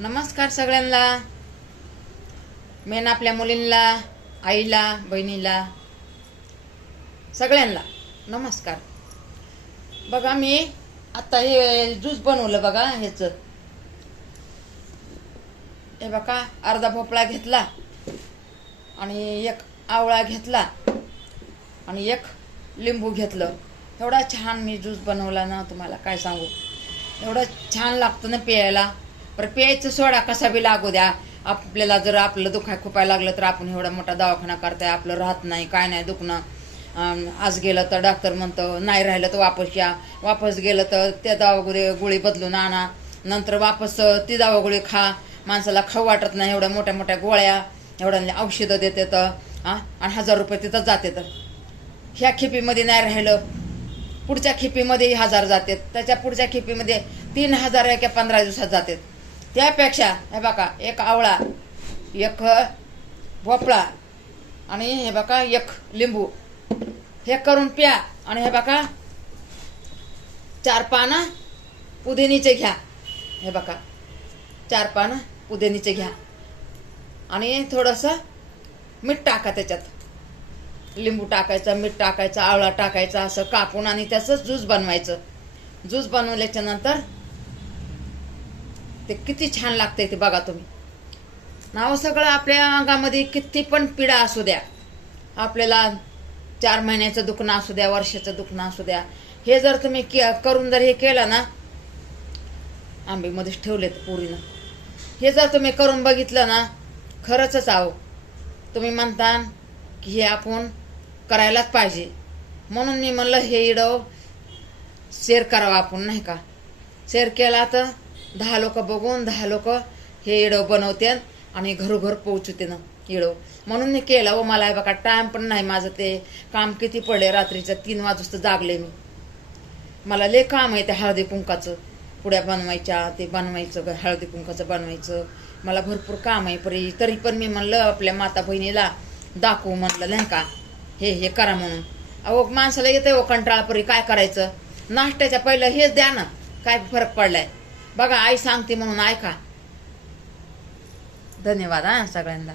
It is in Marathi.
नमस्कार सगळ्यांना. मेन आपल्या मुलींना, आईला, बहिणीला, सगळ्यांना नमस्कार. बघा मी आता हे ज्यूस बनवलं बघा. ह्याचं हे बघा, अर्धा भोपळा घेतला आणि एक आवळा घेतला आणि एक लिंबू घेतलं. एवढा छान मी ज्यूस बनवला ना, तुम्हाला काय सांगू. एवढं छान लागतं ना प्यायला. पर प्यायचं सोडा कसा बी लागू द्या. आपल्याला जर आपलं दुखाय खुपायला लागलं तर आपण एवढा मोठा दवाखाना करताय, आपलं राहत नाही, काय नाही दुखणं. आज गेलं तर डॉक्टर म्हणतो नाही राहिलं तर वापस या, वापस गेलं तर त्या दवा गोळी बदलून आणा, नंतर वापस ती दवा गोळी खा. माणसाला खाऊ वाटत नाही, एवढ्या मोठ्या मोठ्या गोळ्या, एवढ्या औषधं देते तर आणि 1000 रुपये तिथं जाते. तर ह्या खिपीमध्ये नाही राहिलं, पुढच्या खिपीमध्ये 1000 जातात, त्याच्या पुढच्या खिपीमध्ये 3000 एका 15 दिवसात जातात. त्यापेक्षा हे बघा, एक आवळा, एक भोपळा आणि हे बघा एक लिंबू, हे करून प्या. आणि हे बघा 4 पानं पुदिनीचे घ्या. हे बघा 4 पानं पुदिनीचे घ्या आणि थोडंसं मीठ टाका त्याच्यात. लिंबू टाकायचं, मीठ टाकायचं, आवळा टाकायचा, असं कापून आणि त्याचं ज्यूस बनवायचं. ज्यूस बनवल्याच्या नंतर ते किती छान लागतंय ते बघा तुम्ही. नाव सगळं आपल्या अंगामध्ये किती पण पिढा असू द्या, आपल्याला 4 महिन्याचं दुखणं असू द्या, वर्षाचं दुखणं असू द्या, हे जर तुम्ही करून जर हे केलं ना, आंबेमध्येच ठेवलेत पुरीनं, हे जर तुम्ही करून बघितलं ना, खरंच आहो तुम्ही म्हणता की हे आपण करायलाच पाहिजे. म्हणून मी म्हणलं हे व्हिडिओ शेअर करावा आपण, नाही का. शेअर केला तर 10 लोक बघून 10 लोक हे व्हिडिओ बनवतात आणि घरोघर पोहोचते ना व्हिडिओ. म्हणून मी केला. व मला बघा टाइम पण नाही, माझं ते काम किती पडले, रात्रीचं 3 वाजता जागले मी. मला लय काम आहे ते हळदी कुंकाचं, पुड्या बनवायच्या, ते बनवायचं, हळदी कुंकाचं बनवायचं, मला भरपूर काम आहे. तरी पण मी म्हणलं आपल्या माता बहिणीला दाखवू, म्हणलं नाही का हे करा म्हणून. अहो माणसाला येतं हो कंटाळापरी, काय करायचं. नाश्त्याच्या पहिलं हेच द्या ना, काय फरक पडलाय बघा. आई सांगते म्हणून ऐका. धन्यवाद सगळ्यांना.